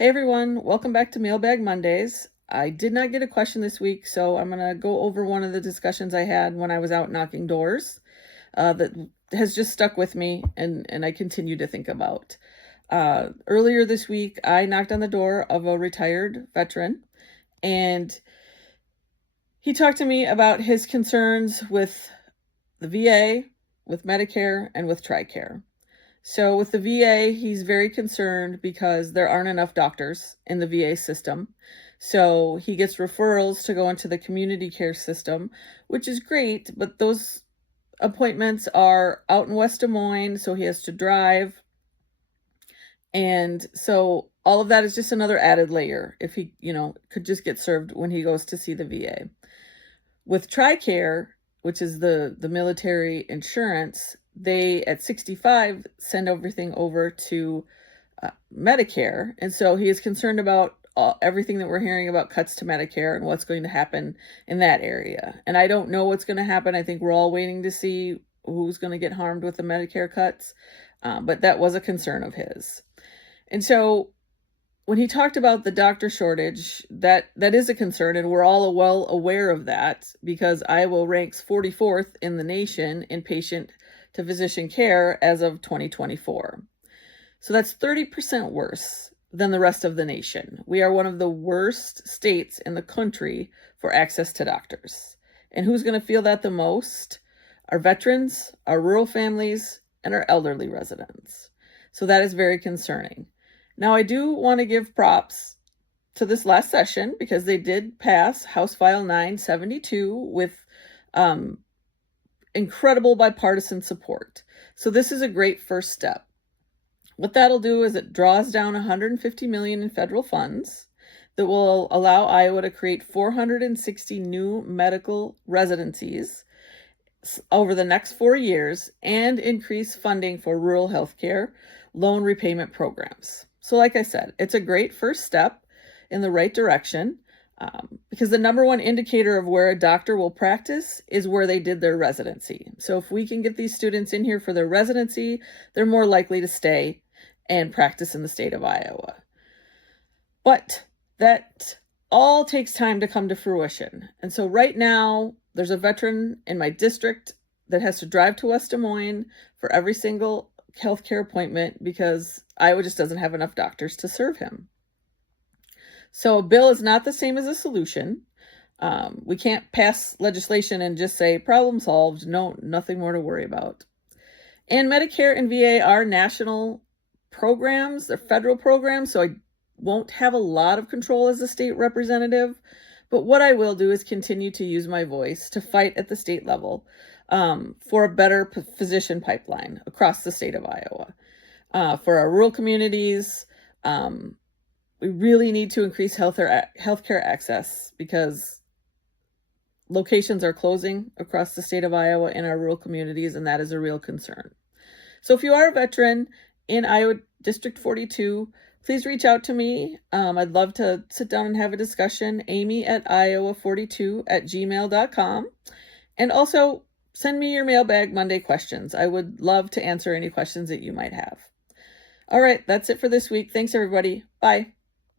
Hey everyone, welcome back to Mailbag Mondays. I did not get a question this week, so I'm going to go over one of the discussions I had when I was out knocking doors that has just stuck with me and I continue to think about. Earlier this week, I knocked on the door of a retired veteran, and he talked to me about his concerns with the VA, with Medicare, and with TRICARE. So with the VA, he's very concerned because there aren't enough doctors in the VA system. So he gets referrals to go into the community care system, which is great, but those appointments are out in West Des Moines, so he has to drive. And so all of that is just another added layer if he, could just get served when he goes to see the VA. With TRICARE, which is the military insurance, they at 65 send everything over to Medicare. And so he is concerned about everything that we're hearing about cuts to Medicare and what's going to happen in that area. And I don't know what's going to happen. I think we're all waiting to see who's going to get harmed with the Medicare cuts. But that was a concern of his. And so when he talked about the doctor shortage, that is a concern, and we're all well aware of that because Iowa ranks 44th in the nation in patient to physician care as of 2024. So that's 30% worse than the rest of the nation. We are one of the worst states in the country for access to doctors. And who's going to feel that the most? Our veterans, our rural families, and our elderly residents. So that is very concerning. Now, I do want to give props to this last session because they did pass House File 972 with incredible bipartisan support. So this is a great first step. What that'll do is it draws down $150 million in federal funds that will allow Iowa to create 460 new medical residencies over the next 4 years and increase funding for rural healthcare loan repayment programs. So like I said, it's a great first step in the right direction because the number one indicator of where a doctor will practice is where they did their residency. So if we can get these students in here for their residency, they're more likely to stay and practice in the state of Iowa. But that all takes time to come to fruition. And so right now, there's a veteran in my district that has to drive to West Des Moines for every single healthcare appointment because Iowa just doesn't have enough doctors to serve him. So a bill is not the same as a solution. We can't pass legislation and just say problem solved. No, nothing more to worry about. And Medicare and VA are national programs. They're federal programs, so I won't have a lot of control as a state representative. But what I will do is continue to use my voice to fight at the state level for a better physician pipeline across the state of Iowa. For our rural communities, we really need to increase healthcare access because locations are closing across the state of Iowa in our rural communities, and that is a real concern. So if you are a veteran in Iowa District 42, please reach out to me. I'd love to sit down and have a discussion. amy@iowa42@gmail.com. And also send me your Mailbag Monday questions. I would love to answer any questions that you might have. All right, that's it for this week. Thanks, everybody. Bye.